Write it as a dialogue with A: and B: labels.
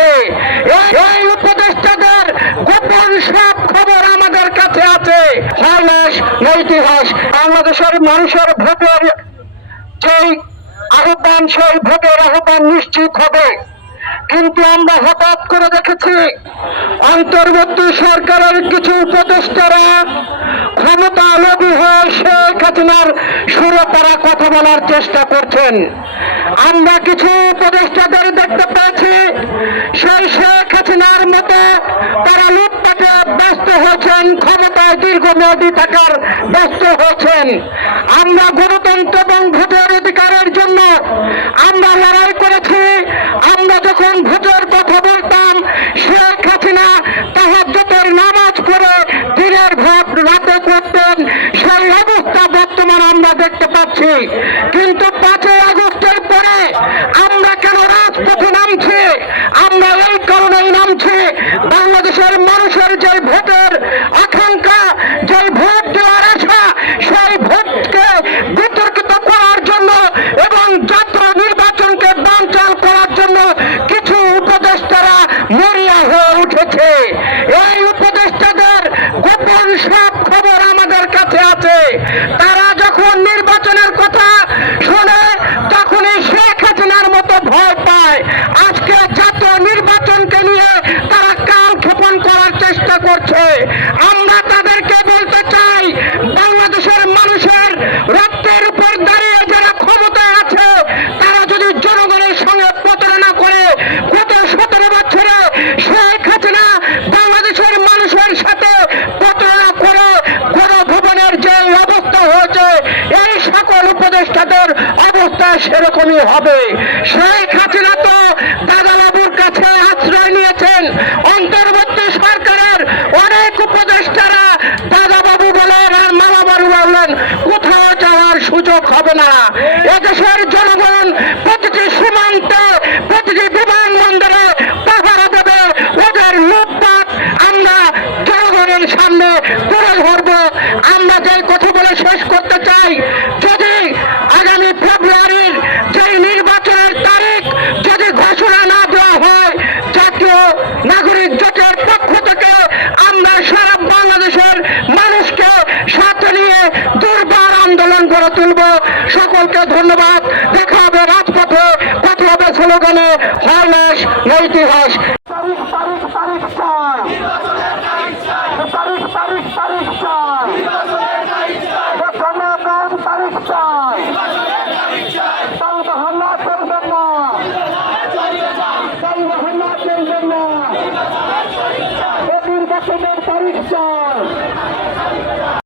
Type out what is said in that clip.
A: আছে এই- উপদেষ্টাদের গোপন সব খবর আমাদের কাছে আছে। হাইলাস ইতিহাস, বাংলাদেশের মানুষের ভোটের যেই আহ্বান, সেই ভোটের আহ্বান নিশ্চিত হবে। কিন্তু আমরা হঠাৎ করে দেখেছি, অন্তর্বর্তী সরকারের কিছু উপদেষ্টারা ক্ষমতা লোভী হয়ে শেখ হাসিনার সুরে তারা কথা বলার চেষ্টা করছেন। আমরা কিছু উপদেষ্টাদের দেখতে পেয়েছি, সেই শেখ হাসিনার মতো তারা লুটপাটে ব্যস্ত হয়েছেন, ক্ষমতায় দীর্ঘমেয়াদী থাকার ব্যস্ত হয়েছেন। আমরা গণতন্ত্র এবং ভোটের অধিকারের জন্য আমরা লড়াই করেছি আমরা যখন ভোটের কথা বলতাম, শেখ হাসিনা তাহাজ্জতের নামাজ পড়ে দিনের ভাব রাতে করতেন। সেই অবস্থা বর্তমান আমরা দেখতে পাচ্ছি। কিন্তু পাঁচই আগস্টের পরে আমরা কেন রাজপথে নামছি আমরা এই কারণেই নামছি বাংলাদেশের মানুষের যে ভোটের আকাঙ্ক্ষা যে ভোট দেওয়ার আশা সেই ভোটকে বিতর্কিত করার জন্য এবং জাতীয় নির্বাচনকে বানচাল করার জন্য কিছু উপদেষ্টারা মরিয়া হয়ে উঠেছে এই উপদেষ্টাদের গোপন সব খবর আমাদের কাছে আছে তারা যখন নির্বাচনের কথা শোনে তখনই শেখ হাসিনার মতো ভয় পায় আজকে জাতীয় নির্বাচনকে নিয়ে তারা কাল ক্ষেপণ করার চেষ্টা করছে আমরা তাদেরকে বলতে চাই, বাংলাদেশের মানুষের রক্তের উপর দাঁড়িয়ে যারা ক্ষমতায় আছে, তারা যদি জনগণের সঙ্গে প্রতারণা করে, গত সতেরো বছরে শেখ হাসিনা বাংলাদেশের মানুষের সাথে প্রতারণা করে গণভবনের যে অবস্থা হয়েছে, এই সকল উপদেষ্টাদের অবস্থা সেরকমই হবে। শেখ হাসিনা তো দাদাবাবুর কাছে না। এদেশের জনগণ প্রতিটি সীমান্তে, প্রতিটি বিমানবন্দরে পাহারা দেবে। ওদের লুটপাট আমরা জনগণের সামনে তুলে ধরবো। আমরা যে কথা বলে শেষ করতে চাই তালবাহানা চলবেন না এ নির্বাচনের তারিখ চাই।